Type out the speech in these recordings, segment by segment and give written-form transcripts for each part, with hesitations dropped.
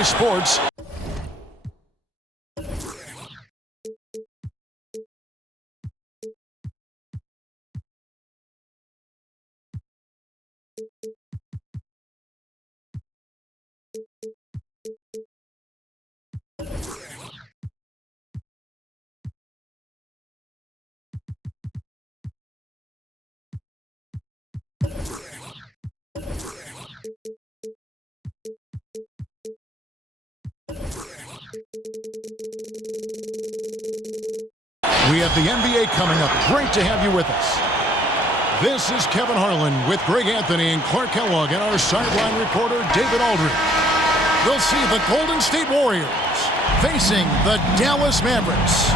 NBA Sports. We have the NBA coming up. Great to have you with us. This is Kevin Harlan with Greg Anthony and Clark Kellogg and our sideline reporter, David Aldridge. We'll see the Golden State Warriors facing the Dallas Mavericks.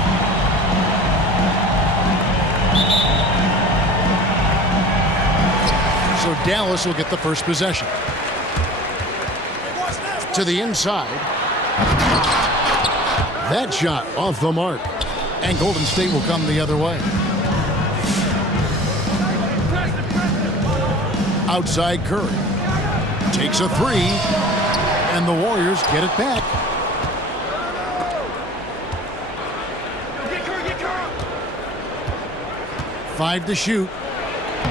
So Dallas will get the first possession. To the inside. That shot off the mark. And Golden State will come the other way. Outside Curry. Takes a three. And the Warriors get it back. Five to shoot.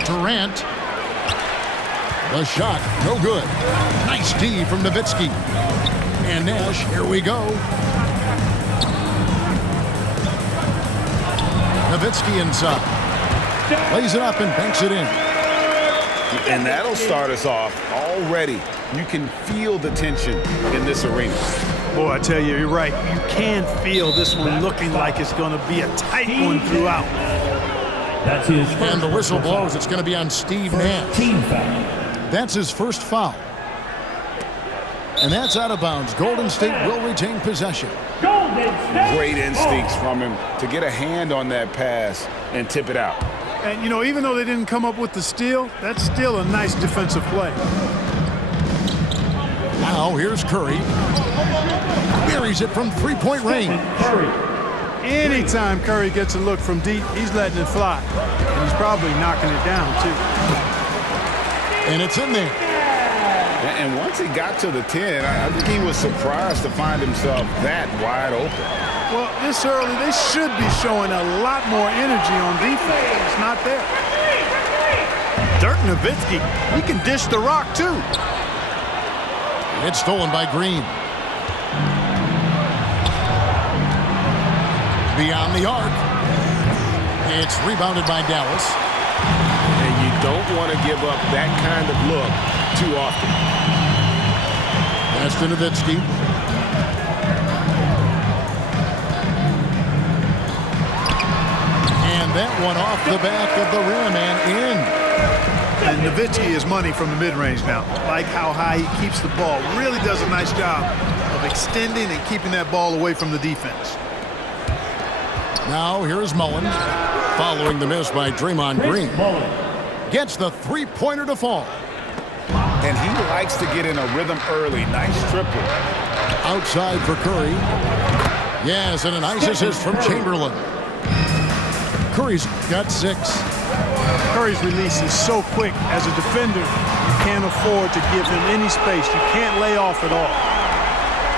Durant. The shot, no good. Nice D from Nowitzki. And Nash, here we go. Nowitzki inside. Lays it up and banks it in. And that'll start us off already. You can feel the tension in this arena. Boy, I tell you, you're right. You can feel this one looking like it's going to be a tight one throughout. That's his first. And the whistle blows. It's going to be on Steve Nash. Team foul. That's his first foul. And that's out of bounds. Golden State will retain possession. Great instincts from him to get a hand on that pass and tip it out. And, you know, even though they didn't come up with the steal, that's still a nice defensive play. Now here's Curry. Buries it from three-point range. Anytime Curry gets a look from deep, he's letting it fly. And he's probably knocking it down, too. And it's in there. And once he got to the 10, I think he was surprised to find himself that wide open. Well, this early, they should be showing a lot more energy on defense. It's not there. Dirk Nowitzki, he can dish the rock, too. It's stolen by Green. Beyond the arc. It's rebounded by Dallas. And you don't want to give up that kind of look too often. Pass to Nowitzki. And that one off the back of the rim and in. And Nowitzki is money from the mid-range now. Like how high he keeps the ball. Really does a nice job of extending and keeping that ball away from the defense. Now here's Mullen. Following the miss by Draymond Green. Gets the three-pointer to fall. And he likes to get in a rhythm early. Nice triple. Outside for Curry. Yes, and a nice assist from Chamberlain. Curry's got 6. Curry's release is so quick. As a defender, you can't afford to give him any space. You can't lay off at all.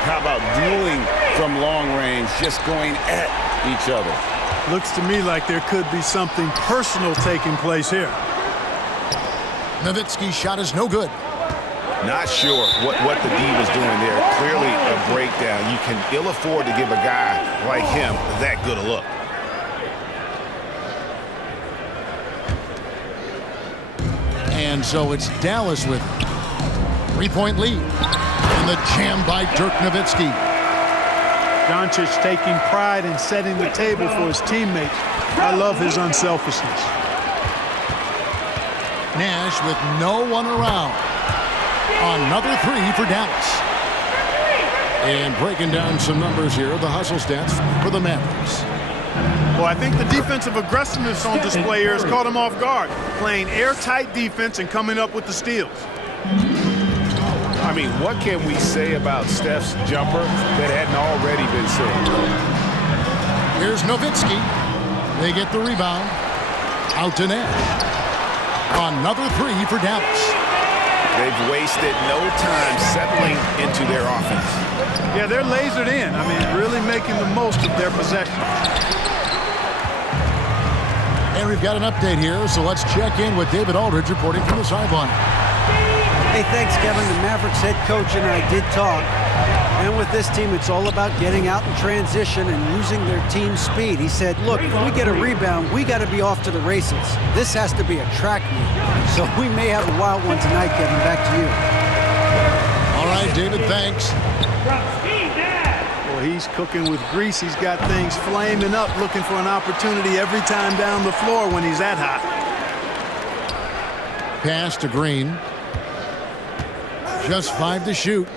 How about dueling from long range, just going at each other? Looks to me like there could be something personal taking place here. Nowitzki's shot is no good. Not sure what the D was doing there. Clearly a breakdown. You can ill afford to give a guy like him that good a look. And so it's Dallas with 3-point lead. And the jam by Dirk Nowitzki. Doncic taking pride in setting the table for his teammates. I love his unselfishness. Nash with no one around. Another 3 for Dallas. And breaking down some numbers here, the hustle stats for the Mavericks. Well, I think the defensive aggressiveness on display here has caught him off guard. Playing airtight defense and coming up with the steals. I mean, what can we say about Steph's jumper that hadn't already been said? Here's Nowitzki. They get the rebound. Out to Nash. Another 3 for Dallas. They've wasted no time settling into their offense. Yeah, they're lasered in. I mean, really making the most of their possession. And we've got an update here, so let's check in with David Aldridge reporting from the sideline. Hey, thanks, Kevin. The Mavericks head coach and I did talk. And with this team, it's all about getting out in transition and using their team speed. He said, look, if we get a rebound, we got to be off to the races. This has to be a track meet. So we may have a wild one tonight, Kevin. Back to you. All right, David, thanks. Well, he's cooking with grease. He's got things flaming up, looking for an opportunity every time down the floor when he's that hot. Pass to Green. Just 5 to shoot.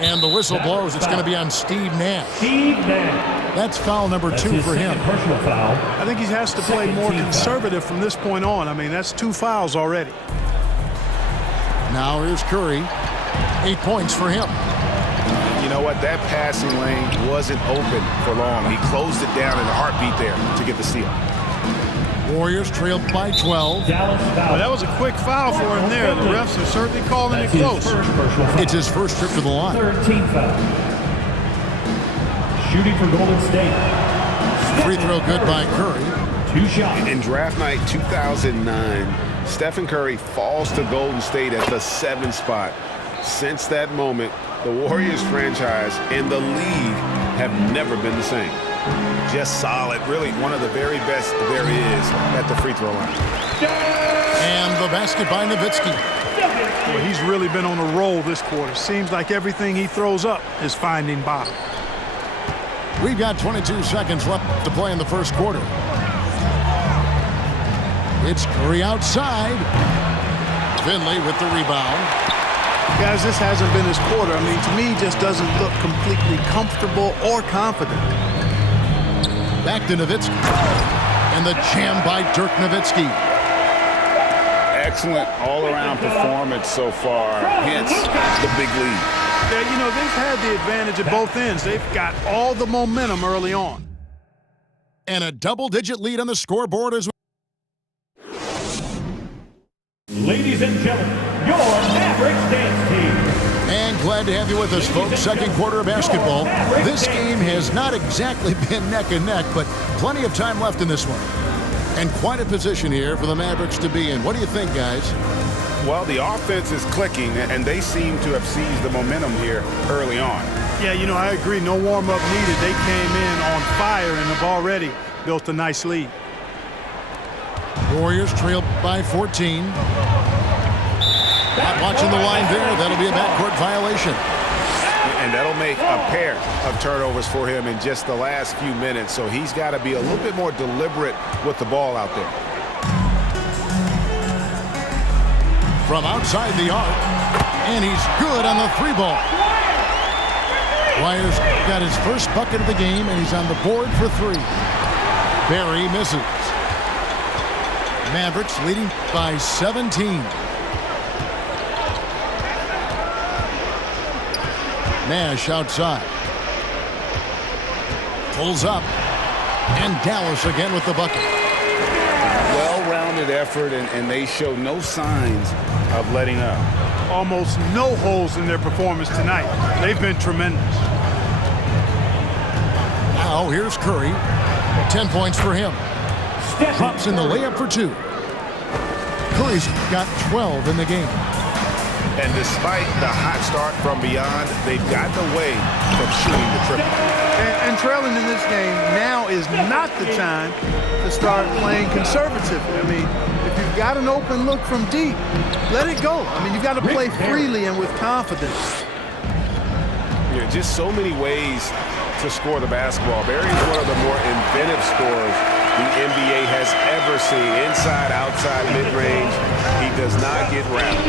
And the whistle blows. It's going to be on Steve Nash. That's foul number 2 for him. Personal foul. I think he has to play more conservative from this point on. I mean, that's 2 fouls already. Now here's Curry. 8 points for him. You know what? That passing lane wasn't open for long. He closed it down in a heartbeat there to get the steal. Warriors trailed by 12. Well, that was a quick foul for him there. The refs are certainly calling it close. It's his first trip to the line. 13 foul. Shooting for Golden State. Free throw good by Curry. 2 shots. In draft night 2009, Stephen Curry falls to Golden State at the 7th spot. Since that moment, the Warriors franchise and the league have never been the same. Just solid, really one of the very best there is at the free throw line. And the basket by Nowitzki. Well, he's really been on a roll this quarter. Seems like everything he throws up is finding bottom. We've got 22 seconds left to play in the first quarter. It's Curry outside. Finley with the rebound. Guys, this hasn't been his quarter. I mean, to me, he just doesn't look completely comfortable or confident. Back to Nowitzki. And the jam by Dirk Nowitzki. Excellent all-around performance so far, hence the big lead. Yeah, you know, they've had the advantage at both ends. They've got all the momentum early on. And a double-digit lead on the scoreboard as well. Ladies and gentlemen, your Mavericks dance team. And glad to have you with us, folks. Second quarter of basketball. This game has not exactly been neck and neck, but plenty of time left in this one. And quite a position here for the Mavericks to be in. What do you think, guys? Well, the offense is clicking, and they seem to have seized the momentum here early on. Yeah, you know, I agree. No warm-up needed. They came in on fire and have already built a nice lead. Warriors trail by 14. Not watching the line there. That'll be a backcourt violation. And that'll make a pair of turnovers for him in just the last few minutes. So he's got to be a little bit more deliberate with the ball out there. From outside the arc. And he's good on the 3-ball. Wyers got his first bucket of the game, and he's on the board for 3. Barry misses. Mavericks leading by 17. Nash outside. Pulls up. And Dallas again with the bucket. Well-rounded effort, and they show no signs of letting up. Almost no holes in their performance tonight. They've been tremendous. Now here's Curry. 10 points for him. Drops in the layup for 2. Curry's got 12 in the game. And despite the hot start from beyond, they've gotten away from shooting the triple. And trailing in this game, now is not the time to start playing conservatively. I mean, if you've got an open look from deep, let it go. I mean, you've got to play freely and with confidence. Yeah, just so many ways to score the basketball. Barry is one of the more inventive scorers the NBA has ever seen. Inside, outside, mid-range, he does not get wrapped.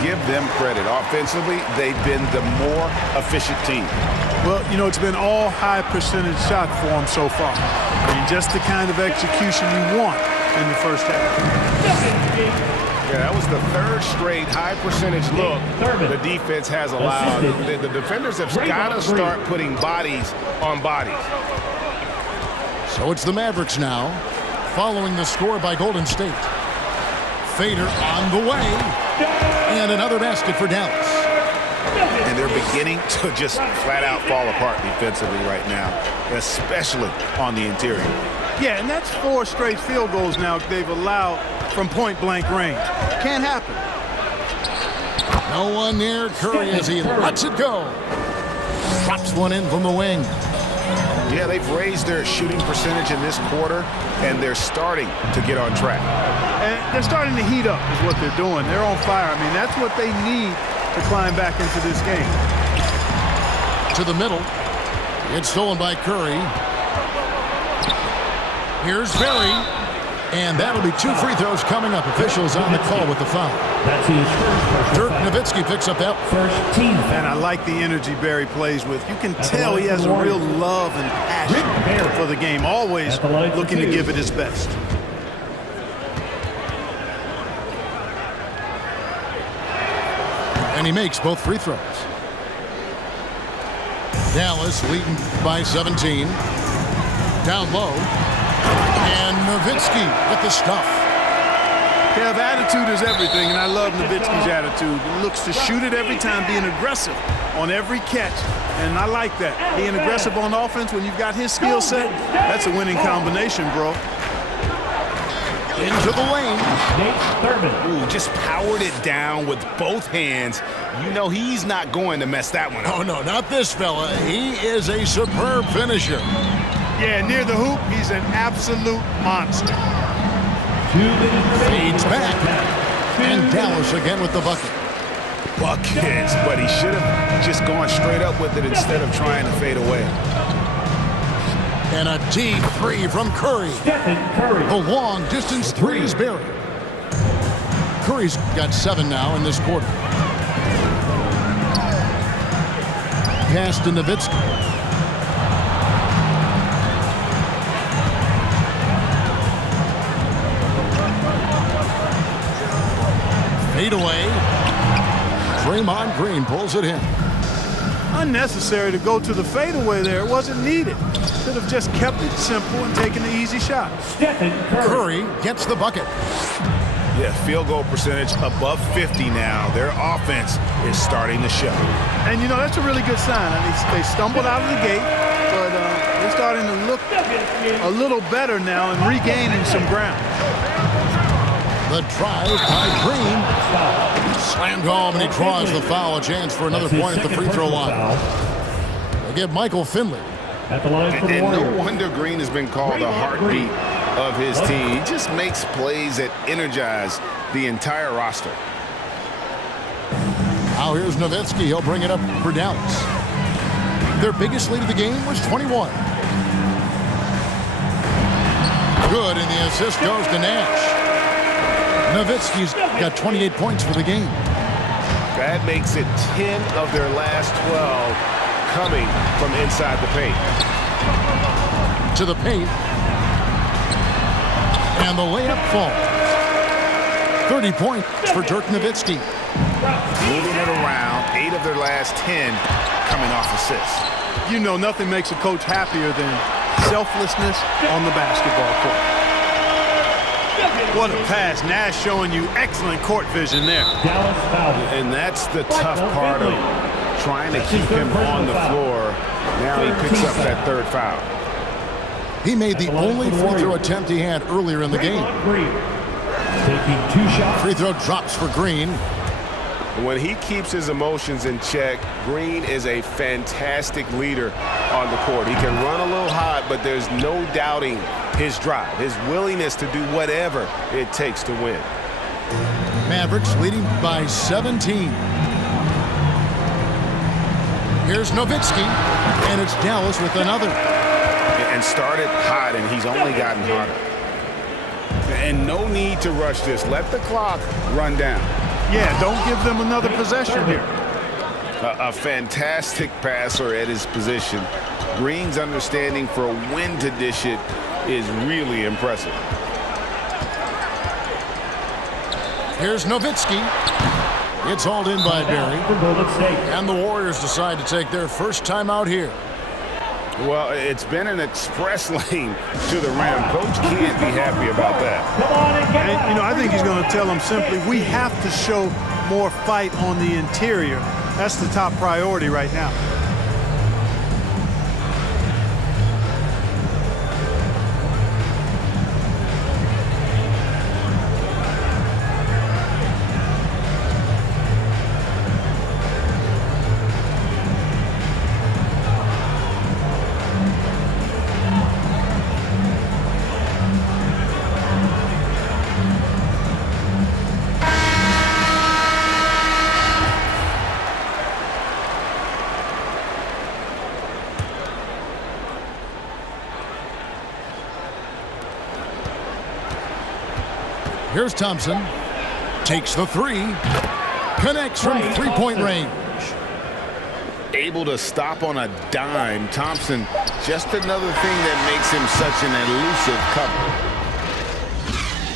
Give them credit. Offensively, they've been the more efficient team. Well, you know, it's been all high percentage shot for them so far. I mean, just the kind of execution you want in the first half. Yeah, that was the 3rd straight high percentage look the defense has allowed. The defenders have got to start putting bodies on bodies. So it's the Mavericks now, following the score by Golden State. Fader on the way. And another basket for Dallas. and they're beginning to just flat out fall apart defensively right now, especially on the interior. Yeah, and that's 4 straight field goals now they've allowed from point-blank range. Can't happen. No one near Curry as he lets it go. Drops one in from the wing. Yeah, they've raised their shooting percentage in this quarter, and they're starting to get on track. And they're starting to heat up is what they're doing. They're on fire. I mean, that's what they need to climb back into this game. To the middle. It's stolen by Curry. Here's Berry. And that'll be 2 free throws coming up. Officials on the call with the foul. That's his first. Dirk Nowitzki picks up that First team. And I like the energy Berry plays with. You can tell he has a real love and passion for the game. Always looking to give it his best. And he makes both free throws. Dallas leading by 17. Down low. And Nowitzki with the stuff. Kev, attitude is everything, and I love Nowitzki's attitude. He looks to shoot it every time, being aggressive on every catch. And I like that. Being aggressive on offense when you've got his skill set, that's a winning combination, bro. Into the lane. Nate Thurman. Ooh, just powered it down with both hands. You know he's not going to mess that one up. Oh, no, not this fella. He is a superb finisher. Yeah, near the hoop, he's an absolute monster. 2 minutes remaining. Fades back. And Dallas again with the bucket. Buckets, but he should have just gone straight up with it instead of trying to fade away. And a deep 3 from Curry. Stephen Curry. The long distance 3 is buried. Curry's got 7 now in this quarter. Pass to Nowitzki. Fade away. Draymond Green pulls it in. Unnecessary to go to the fadeaway there. It wasn't needed. Should have just kept it simple and taken the easy shot. Stephen Curry. Curry gets the bucket. Yeah, field goal percentage above 50 now. Their offense is starting to show. And, you know, that's a really good sign. I mean, they stumbled out of the gate, but they're starting to look a little better now and regaining some ground. The drive by Green. Slammed home, and he draws the foul. A chance for another point at the free throw line. They give Michael Finley. At the line for the And no Warriors. wonder Green has been called the heartbeat of his team. He just makes plays that energize the entire roster. Now here's Nowitzki. He'll bring it up for Dallas. Their biggest lead of the game was 21. Good, and the assist goes to Nash. Nowitzki's got 28 points for the game. That makes it 10 of their last 12 coming from inside the paint. To the paint. And the layup falls. 30 points for Dirk Nowitzki. Moving it around, 8 of their last 10 coming off assists. You know, nothing makes a coach happier than selflessness on the basketball court. What a pass. Nash showing you excellent court vision there. Dallas foul. And that's the tough part of trying to keep him on the floor. Now he picks up that third foul. He made the only free throw attempt he had earlier in the game. Green. Taking 2 shots. Free throw drops for Green. When he keeps his emotions in check, Green is a fantastic leader on the court. He can run a little hot, but there's no doubting his drive, his willingness to do whatever it takes to win. Mavericks leading by 17. Here's Nowitzki, and it's Dallas with another. And started hot, and he's only gotten hotter. And no need to rush this. Let the clock run down. Yeah, don't give them another possession here. A fantastic passer at his position. Green's understanding for when to dish it is really impressive. Here's Nowitzki. It's hauled in by Berry. For Golden State. And the Warriors decide to take their first time out here. Well, it's been an express lane to the rim. Coach can't be happy about that. Come on and get And, you know, I think he's going to tell them simply, we have to show more fight on the interior That's the top priority right now. Here's Thompson. Takes the three. Connects from three-point range. Able to stop on a dime. Thompson, just another thing that makes him such an elusive cover.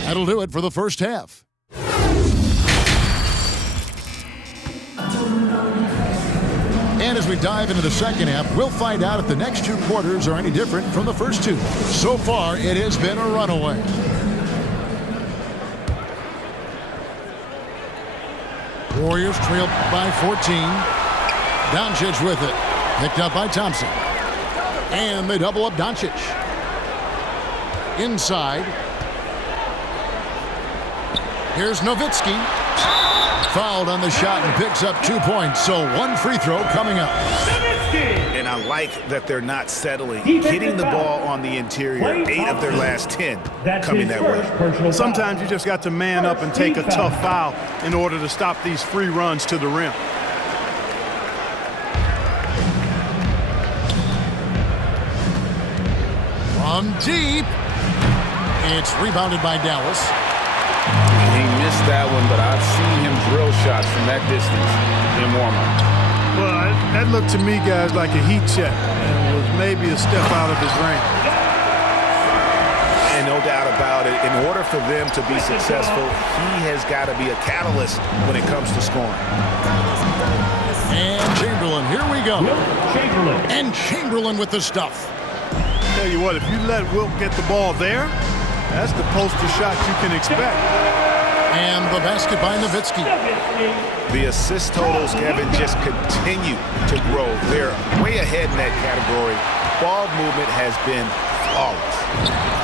That'll do it for the first half. And as we dive into the second half, we'll find out if the next two quarters are any different from the first two. So far, it has been a runaway. Warriors trailed by 14. Doncic with it. Picked up by Thompson. And they double up Doncic. Inside. Here's Nowitzki. Fouled on the shot and picks up 2 points. So one free throw coming up. And I like that they're not settling. Hitting the ball on the interior. 8 of their last 10 coming that way. Sometimes you just got to man up and take a tough foul in order to stop these free runs to the rim. From deep. It's rebounded by Dallas. He missed that one, but I've seen him drill shots from that distance in warm-up. Well, that looked to me, guys, like a heat check and was maybe a step out of his range. And no doubt about it, in order for them to be successful, he has got to be a catalyst when it comes to scoring. And Chamberlain, here we go. Chamberlain. And Chamberlain with the stuff. Tell you what, if you let Wilt get the ball there, that's the poster shot you can expect. And the basket by Nowitzki. The assist totals, Kevin, just continue to grow. They're way ahead in that category. Ball movement has been flawless.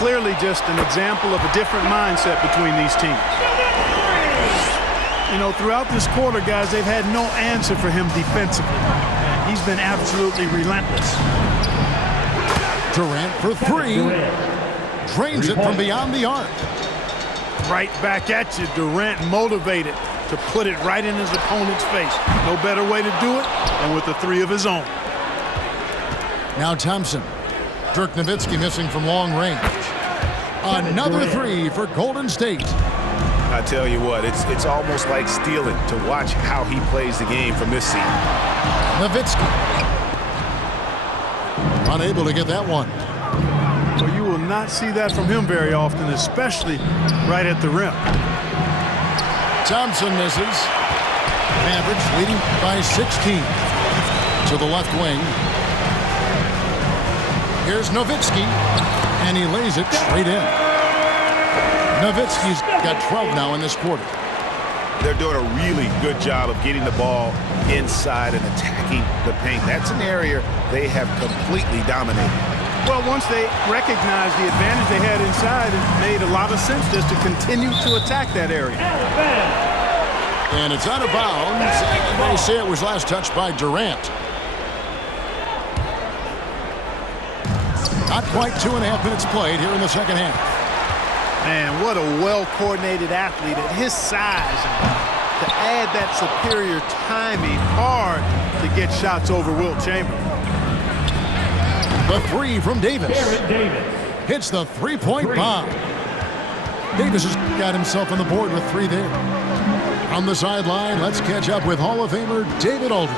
Clearly just an example of a different mindset between these teams. You know, throughout this quarter, guys, they've had no answer for him defensively. And he's been absolutely relentless. Durant for three. Drains it from beyond the arc. Right back at you. Durant motivated to put it right in his opponent's face. No better way to do it than with a three of his own. Now Thompson. Dirk Nowitzki missing from long range. Another three for Golden State. I tell you what, it's almost like stealing to watch how he plays the game from this seat. Nowitzki. Unable to get that one. Well, you will not see that from him very often, especially right at the rim. Thompson misses. Mavericks leading by 16. To the left wing. Here's Nowitzki. And he lays it straight in. Nowitzki's got 12 now in this quarter. They're doing a really good job of getting the ball inside and attacking the paint. That's an area they have completely dominated. Well, once they recognized the advantage they had inside, it made a lot of sense just to continue to attack that area. And it's out of bounds. They say it was last touched by Durant. Not quite 2.5 minutes played here in the second half. Man, what a well-coordinated athlete at his size. To add that superior timing, hard to get shots over Wilt Chamberlain. The three from Davis. Davis. Hits the three-point bomb. Davis has got himself on the board with three there. On the sideline, let's catch up with Hall of Famer David Aldridge.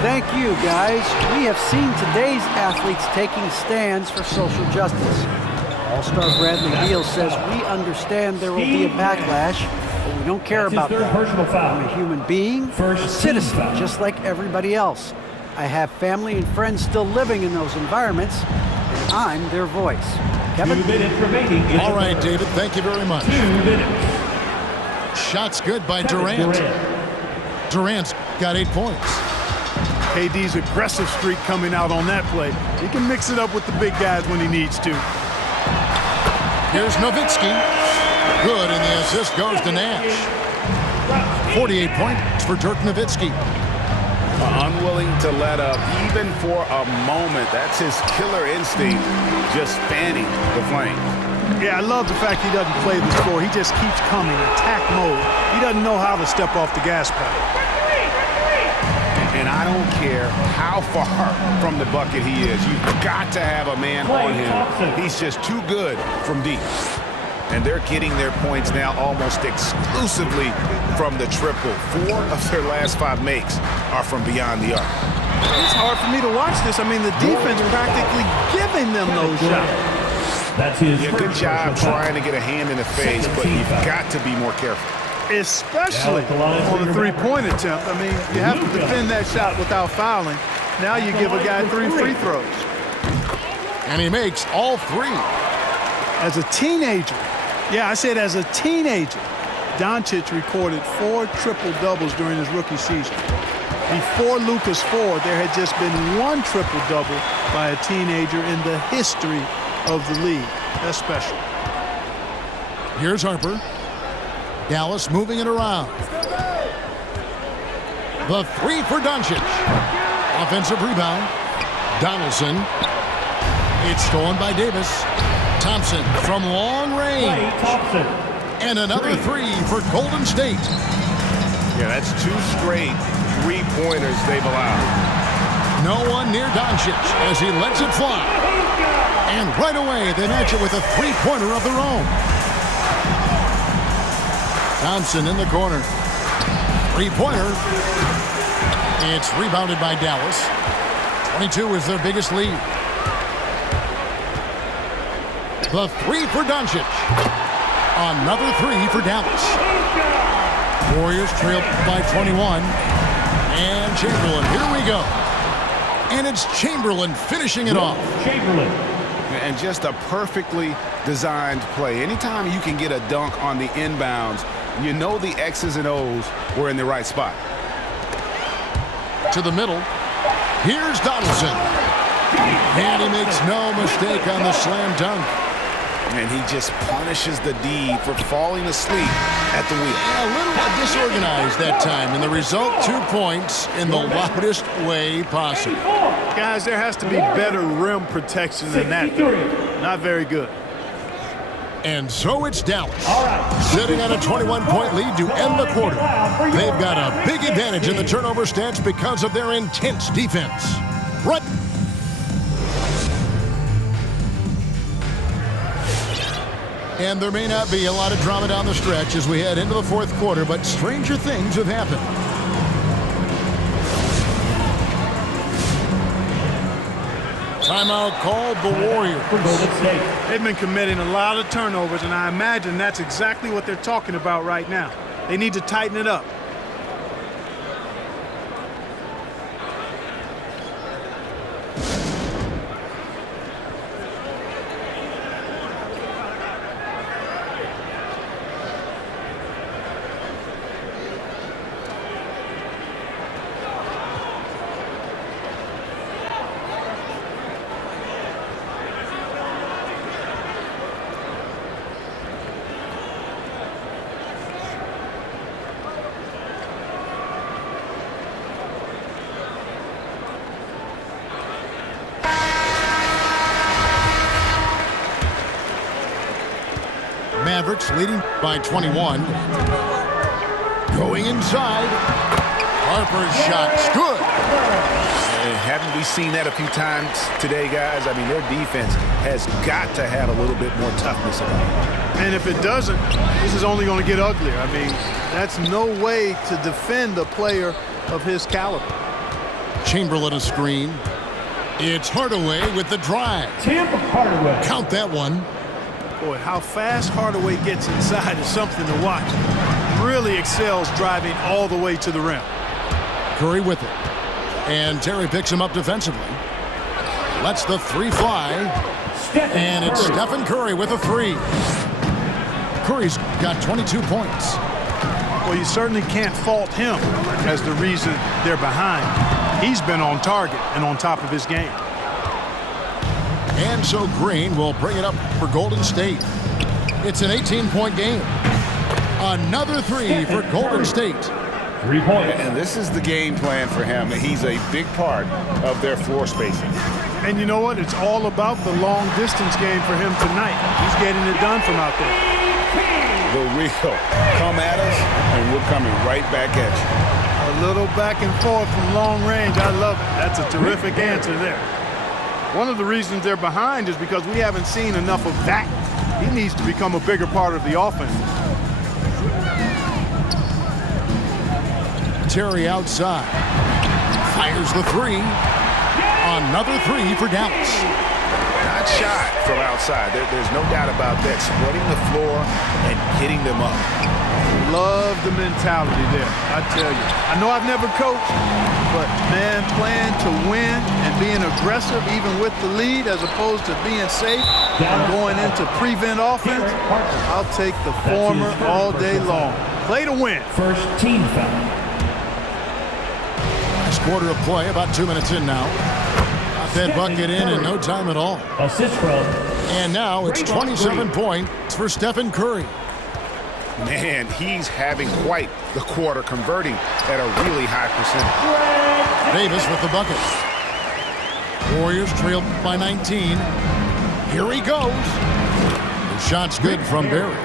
Thank you, guys. We have seen today's athletes taking stands for social justice. All-Star Bradley Beal says we understand there will be a backlash, but we don't care about that. I'm a human being, a citizen, just like everybody else. I have family and friends still living in those environments, and I'm their voice. Kevin? 2 minutes remaining. All right, David, thank you very much. 2 minutes. Shots good by Durant. Durant's got 8 points. KD's aggressive streak coming out on that play. He can mix it up with the big guys when he needs to. Here's Nowitzki. Good, and the assist goes to Nash. 48 points for Dirk Nowitzki. Unwilling to let up even for a moment. That's his killer instinct, just fanning the flames. Yeah, I love the fact he doesn't play this floor. He just keeps coming, attack mode. He doesn't know how to step off the gas pedal. And I don't care how far from the bucket he is. You've got to have a man on him. He's just too good from deep. And they're getting their points now almost exclusively from the triple. 4 of their last 5 makes are from beyond the arc. It's hard for me to watch this. I mean, the defense practically giving them those shots. That's his good job trying to get a hand in the face, but you've got to be more careful. Especially on the three-point attempt. I mean, you have to defend that shot without fouling. Now you give a guy 3 free throws. And he makes all 3. As a teenager, yeah, I said as a teenager, Doncic recorded 4 triple-doubles during his rookie season. Before Luka's 4, there had just been 1 triple-double by a teenager in the history of the league. That's special. Here's Harper. Dallas moving it around. The 3 for Doncic. Offensive rebound. Donaldson. It's stolen by Davis. Thompson from long range. And another 3 for Golden State. Yeah, that's 2 straight 3-pointers they've allowed. No one near Doncic as he lets it fly. And right away, they match it with a 3-pointer of their own. Thompson in the corner. 3-pointer. It's rebounded by Dallas. 22 is their biggest lead. The 3 for Doncic. Another 3 for Dallas. Warriors trail by 21. And Chamberlain, here we go. And it's Chamberlain finishing it off. Chamberlain. And just a perfectly designed play. Anytime you can get a dunk on the inbounds, you know the X's and O's were in the right spot. To the middle. Here's Donaldson. And he makes no mistake on the slam dunk. And he just punishes the D for falling asleep at the wheel. A little disorganized that time, and the result 2 points in the loudest way possible. Guys, there has to be better rim protection than that. Not very good. And so it's Dallas, sitting on a 21-point lead to end the quarter. They've got a big advantage in the turnover stats because of their intense defense. Right. And there may not be a lot of drama down the stretch as we head into the 4th quarter, but stranger things have happened. Timeout called the Warriors. They've been committing a lot of turnovers, and I imagine that's exactly what they're talking about right now. They need to tighten it up. Mavericks leading by 21. Going inside. Harper's shot's good. Haven't we seen that a few times today, guys? I mean, their defense has got to have a little bit more toughness about it. And if it doesn't, this is only going to get uglier. I mean, that's no way to defend a player of his caliber. Chamberlain a screen. It's Hardaway with the drive. Tim Hardaway. Count that one. Boy, how fast Hardaway gets inside is something to watch. Really excels driving all the way to the rim. Curry with it. And Terry picks him up defensively. Lets the 3 fly. And it's Stephen Curry with a 3. Curry's got 22 points. Well, you certainly can't fault him as the reason they're behind. He's been on target and on top of his game. And so Green will bring it up for Golden State. It's an 18-point game. Another three for Golden State. 3 points. And this is the game plan for him. He's a big part of their floor spacing. And you know what? It's all about the long-distance game for him tonight. He's getting it done from out there. The real come at us, and we're coming right back at you. A little back and forth from long range. I love it. That's a terrific answer there. One of the reasons they're behind is because we haven't seen enough of that. He needs to become a bigger part of the offense. Terry outside. Fires the three. Another three for Dallas. Not shot from outside. There's no doubt about that. Spreading the floor and hitting them up. Love the mentality there, I tell you. I know I've never coached, but, man, playing to win and being aggressive even with the lead as opposed to being safe and going into prevent offense, I'll take the former all day long. Play to win. First team foul. Last quarter of play, about 2 minutes in now. Got that bucket in no time at all. Assist from. And now it's 27 points for Stephen Curry. Man, he's having quite the quarter, converting at a really high percentage. Davis with the bucket. Warriors trail by 19. Here he goes. The shot's good from Barry.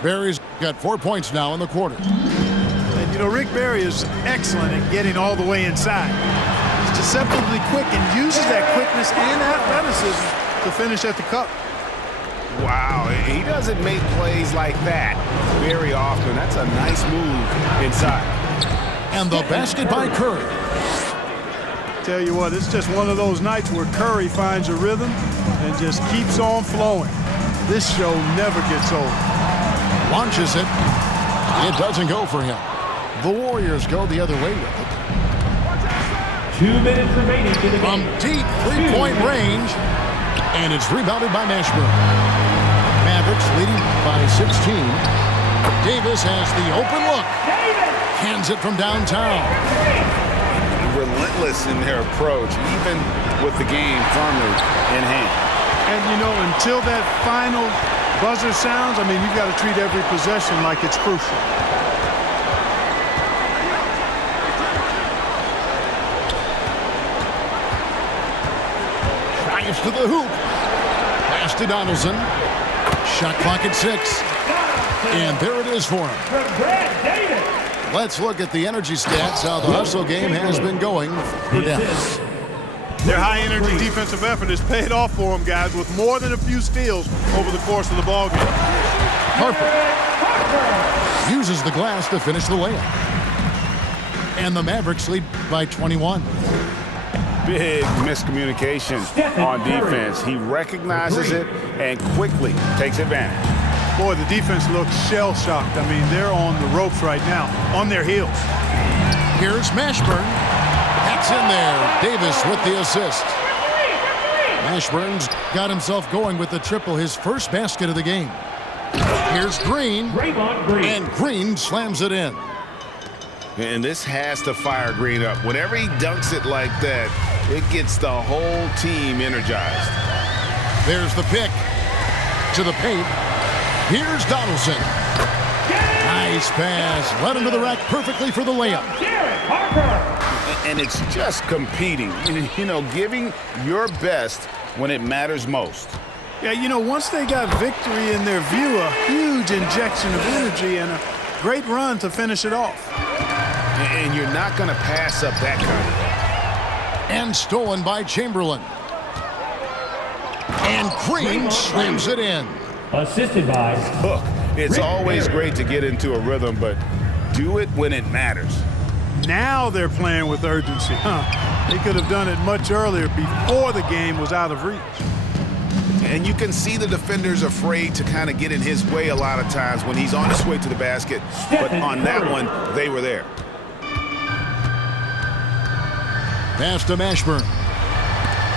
Barry's got 4 points now in the quarter. And, you know, Rick Barry is excellent at getting all the way inside. He's deceptively quick and uses that quickness and athleticism to finish at the cup. Wow, he doesn't make plays like that very often. That's a nice move inside. And the basket by Curry. Tell you what, it's just one of those nights where Curry finds a rhythm and just keeps on flowing. This show never gets old. Launches it. It doesn't go for him. The Warriors go the other way with it. 2 minutes remaining in the From game. deep three-point range. And it's rebounded by Mashburn. Mavericks leading by 16. Davis has the open look. Hands it from downtown. Relentless in their approach, even with the game firmly in hand. And, you know, until that final buzzer sounds, I mean, you've got to treat every possession like it's crucial. Drives to the hoop. Pass to Donaldson. Shot clock at 6. And there it is for him. Let's look at the energy stats, how the hustle game has been going for Dallas. Their high-energy defensive effort has paid off for them, guys, with more than a few steals over the course of the ballgame. Harper uses the glass to finish the layup. And the Mavericks lead by 21. Big miscommunication on defense. He recognizes it and quickly takes advantage. Boy, the defense looks shell-shocked. I mean, they're on the ropes right now, on their heels. Here's Mashburn. That's in there. Davis with the assist. Mashburn's got himself going with the triple, his first basket of the game. Here's Green. And Green slams it in. And this has to fire Green up. Whenever he dunks it like that, it gets the whole team energized. There's the pick to the paint. Here's Donaldson. Nice pass. Led him to the rack perfectly for the layup. And it's just competing, you know, giving your best when it matters most. Yeah, you know, once they got victory in their view, a huge injection of energy and a great run to finish it off. And you're not going to pass up that kind. And stolen by Chamberlain. And Green slams it in. Assisted by. Look, it's always great to get into a rhythm, but do it when it matters. Now they're playing with urgency. They could have done it much earlier before the game was out of reach. And you can see the defenders afraid to kind of get in his way a lot of times when he's on his way to the basket. But on that one, they were there. Pass to Mashburn.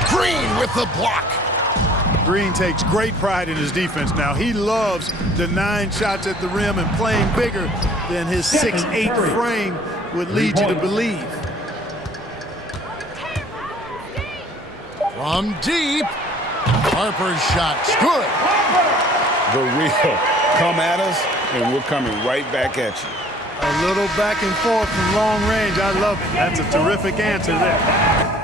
Green with the block. Green takes great pride in his defense now. He loves denying shots at the rim and playing bigger than his 6'8" frame would lead you to believe. From deep, Harper's shot's good. The real come at us, and we're coming right back at you. A little back and forth from long range. I love it. That's a terrific answer there.